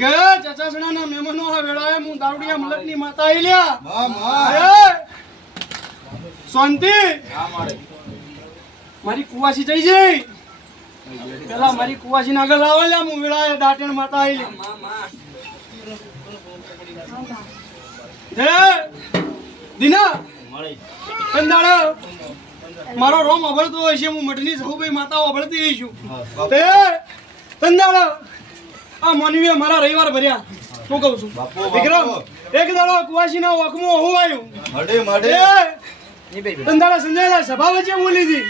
કે ચચાસણાના મહેમાનો આ વેળાએ હું દારૂડિયા મલકની માતા આઈલ્યા શાંતિ? મારી કુવાસી જઈ જઈ. પેલા મારી કુવાસી ના આગળ લાવો હું વેળાએ દાટણ માતા આઈલી હે? દીના? કંદાડો મારો રોમ અભળતો હોય છે હું મઠની સહુભાઈ માતા અભળતી છું તે કંદાડો આ માનવીએ મારા રવિવાર ભર્યા. શું કહું છું? વિક્રમ એક દાડો કુવાસી ના વખમાં હું આવ્યું. મડે મડે. તંદાળા સંજયલા સભા વચ્ચે બોલી હતી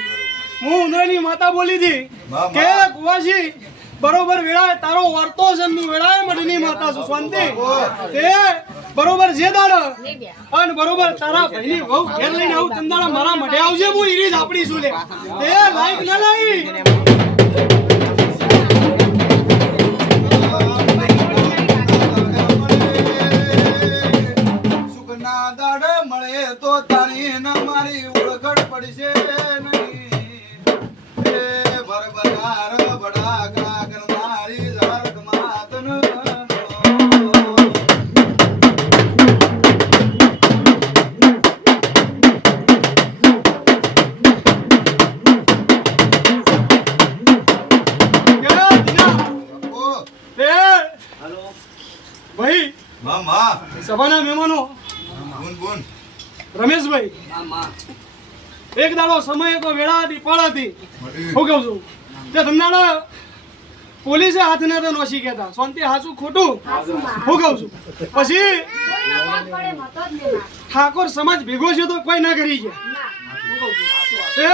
હું ઉંદરની માતા બોલી હતી કે. કુવાસી બરોબર વેળાએ તારો વર્તો છે હું વેળાએ મઢની માતા છું શાંતિ. તે બરોબર જે દાડો. અને બરોબર તારા ભાઈની વહુ ઘેર લઈને આવું તંદાળા મારા મઢે આવજે હું ઈરી આપણી છું લે. તે લાઈક ના લાઈ. સભાના મહેમાનો. રમેશભાઈ. એક દાડો સમય તો વેળા હતી પળ હતી. હું કહું છું. તે તમને પોલીસે હાથ ને તો નોશી કહેતા. શાંતિ હાચું ખોટું? હું કહું છું. પછી ઠાકોર સમાજ ભેગો છે તો કોઈ ના કરી છે એ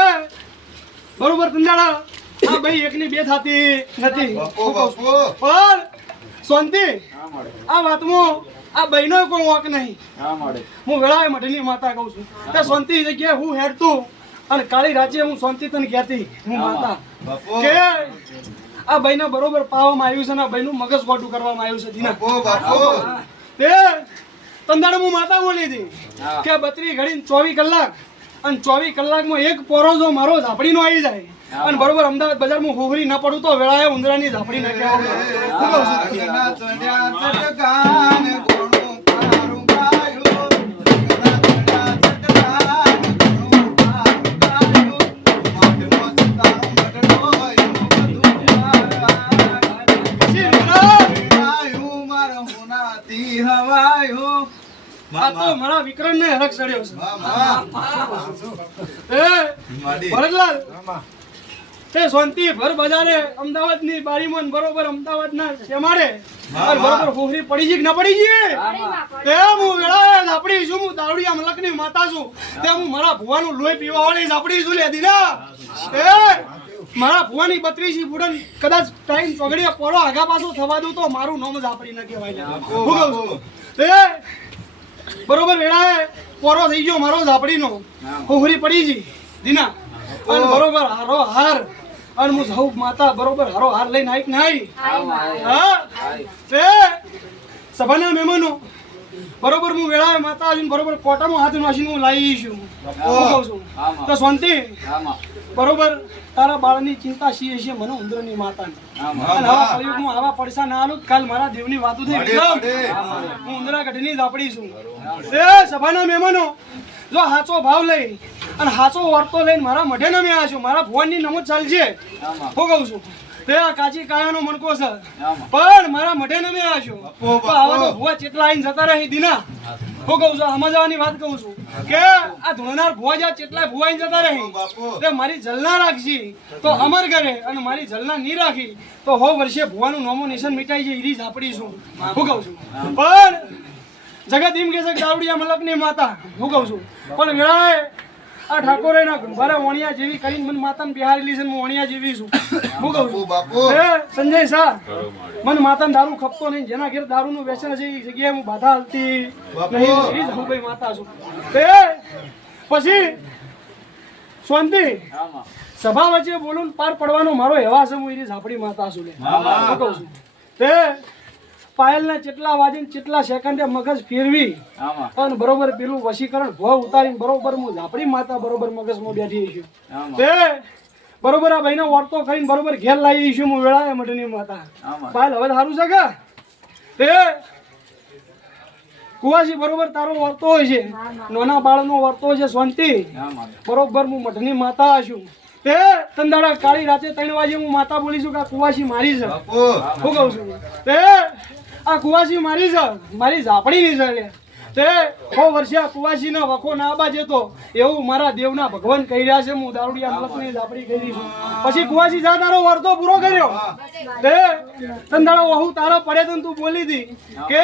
બરોબર કંદાળા હા ભાઈ એકની બે થાતી નથી. પણ શાંતિ આ વાતમાં આ બહેનો કોઈ વાંક નહીં હું વેળાએ મઢની માતા કહું છું તે શાંતિ જગ્યાએ હું હેરતું અને કાળી રાજ્ય હું શાંતિ તને કહેતી હું માતા કે આ ભાઈને બરોબર પાવામાં આવ્યું છે અને આ ભાઈનું મગજ ગોટું કરવામાં આવ્યું છે દીના તે તંદાડે હું માતા બોલી હતી કે બત્રી ઘડી ચોવીસ કલાક અને ચોવીસ કલાકમાં એક પોરો જો મારો ઝાપડીનો આવી જાય અને બરોબર અમદાવાદ બજારમાં હોહરી ન પડું તો વેળાએ ઉંદરાની ઝાપડી ન હોનાથી હવાયું. આ તો મારા વિક્રમને હરખ ચડ્યો છે. ભરતલાલ. તે શાંતિ ભર બજારે અમદાવાદની બારીમાં બરોબર અમદાવાદના શેમાડે હા, અને હા. બરોબર હોહરી પડી ગઈ કે ના પડી ગઈ તે હું વેળાએ ઝાપડી છું હું દારૂડિયા મલકની માતા છું. તે હું મારા ભુવાનું લોહી પીવા વાળી ઝાપડી છું લે દીના એ મારા ભુવાની બત્રીસી બુડન કદાચ ટાઈમ ચોગડીએ પોરો આગા પાછો થવા દઉં તો મારું નામ ઝાપડી ન કહેવાય. હું કહું છું. તે બરોબર વેળાએ પોરો થઈ ગયો મારો ઝાપડીનો. હોહરી પડી જઈ દીના. અને બરોબર હારો હાર અને હું સૌ માતા બરોબર? હારો હાર લઈને આવી કે નહીં હા? તે સભાના મહેમાનો. બરોબર હું વેળાએ માતા આવીને બરોબર કોટામાં હાથ નાખીને હું લાવી છું. હું કહું છું. તો શાંતિ? બરોબર? તારા બાળની ચિંતા શીએ હશે? મને ઉંદરની માતાની. અને આવા કળિયુગમાં આવા પડસા ના આલું કાલ મારા દેવની વાતો થઈ. હું ઉંદરા ગઢની ઝાપડી છું. એ સભાના મહેમાનો જો હાચો ભાવ લઈ. અને હાચો વર્તો લઈને મારા મઢે નમે આવ્યા છું. મારા ભુવનની નમત ચાલશે હું કહું છું તે આ કાચી કાયાનો મણકો છે. પણ મારા મઢે નમે આવ્યા છું. આવા તો ભુવા ચેટલા આવીને જતા રહી દીના. હું. કહું છું સમજવાની વાત કહું છું કે આ ધોનાર ભુવા જ્યાં ચેટલા ભુવા જતા રહી તે મારી જલના રાખશી તો અમર કરે અને મારી જલના નહીં રાખી. તો હો વર્ષે ભુવાનું નોમિનેશન મિટાઈ જાય એરી ઝાપડી છું. હું. કહું છું. પણ જગત એમ કે છે કે દાવડિયા મલકની માતા. હું કહું છું. પણ વેળાએ આ ઠાકોરેના ઘુંભારા વણિયા જેવી કરીને મને માતાને બિહારેલી છે હું વણિયા જેવી છું. હું કહું છું. બાપુ સંજય શાહ? મને માતાને દારૂ ખપતો નહીં જેના ઘેર દારૂનું વેચન છે એ જગ્યાએ હું બાધા હાલતી. નહીં એ જ હું ભાઈ માતા છું. એ પછી શાંતિ સભા વચ્ચે બોલું પાર પડવાનો મારો એવા છે હું એની ઝાપડી માતા છું લે. હું કહું છું. તે પાયલના ચેટલા વાજીને ચેટલા સેકન્ડે મગજ ફેરવી અને બરોબર પેલું વશીકરણ ભવ ઉતારીને બરોબર હું ઝાપડી માતા બરોબર મગજમાં બેઠી છું તે બરોબર આ ભાઈને વર્તો કરીને બરોબર ઘેર લાવી છું હું વેળાએ મઢની માતા. પાયલ હવે સારું છે કે? તે કુવાસી બરોબર તારો વર્તો હોય છે. નાના બાળનો વર્તો છે શાંતિ. બરોબર હું મઠની માતા છું. તે તંદાડા કાળી રાતે ત્રણ વાગે હું માતા બોલીશું કે કુવાસી મારી છે. હું કહું છું. તે આ કુવાસી મારી છે મારી ઝાપડીની છે. તે સો વર્ષે આ કુવાસીનો વખો ના આબા જતો એવું મારા દેવના ભગવાન કહી રહ્યા છે હું દારૂડિયા મલકની ઝાપડી કરી છું. પછી કુવાસી જા તારો વર્તો પૂરો કર્યો. તે તંદાળો વહુ તારો પડે તો તું બોલી દી કે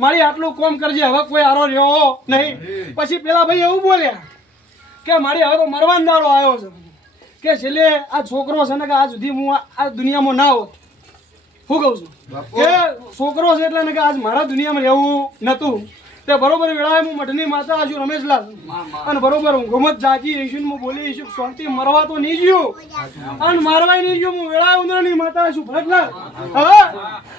મારી આટલું કોમ કરજે હવે કોઈ આરો રહ્યો નહીં. પછી પેલા ભાઈ એવું બોલ્યા કે મારી હવે તો મરવાન દાડો આવ્યો છે. કે છેલ્લે આ છોકરો છે ને કે આ સુધી હું આ- આ દુનિયામાં ના હોત. હું કહું છું. કે છોકરો છે એટલે કે આજ મારા દુનિયામાં રહેવું નતું. તે બરોબર વેળાએ હું મઠની માતા આજુ રમેશલાલ. અને બરોબર હું ગમત જાગી ઈશુન હું બોલી ઈશુ શાંતિ મરવા તો નહીં જ્યું. અને મારવાય નહીં જ્યું હું વેળા ઉંદરની માતા છું ભરતલાલ. હા.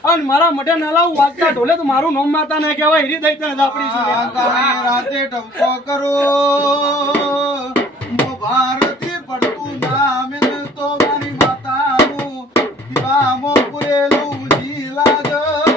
અને મારા મઢે નલાવું વાગતા ઢોલે તો મારું નોમ માતા ને કહેવાય એ દઈ તને છું રાતે ટપકો કરો.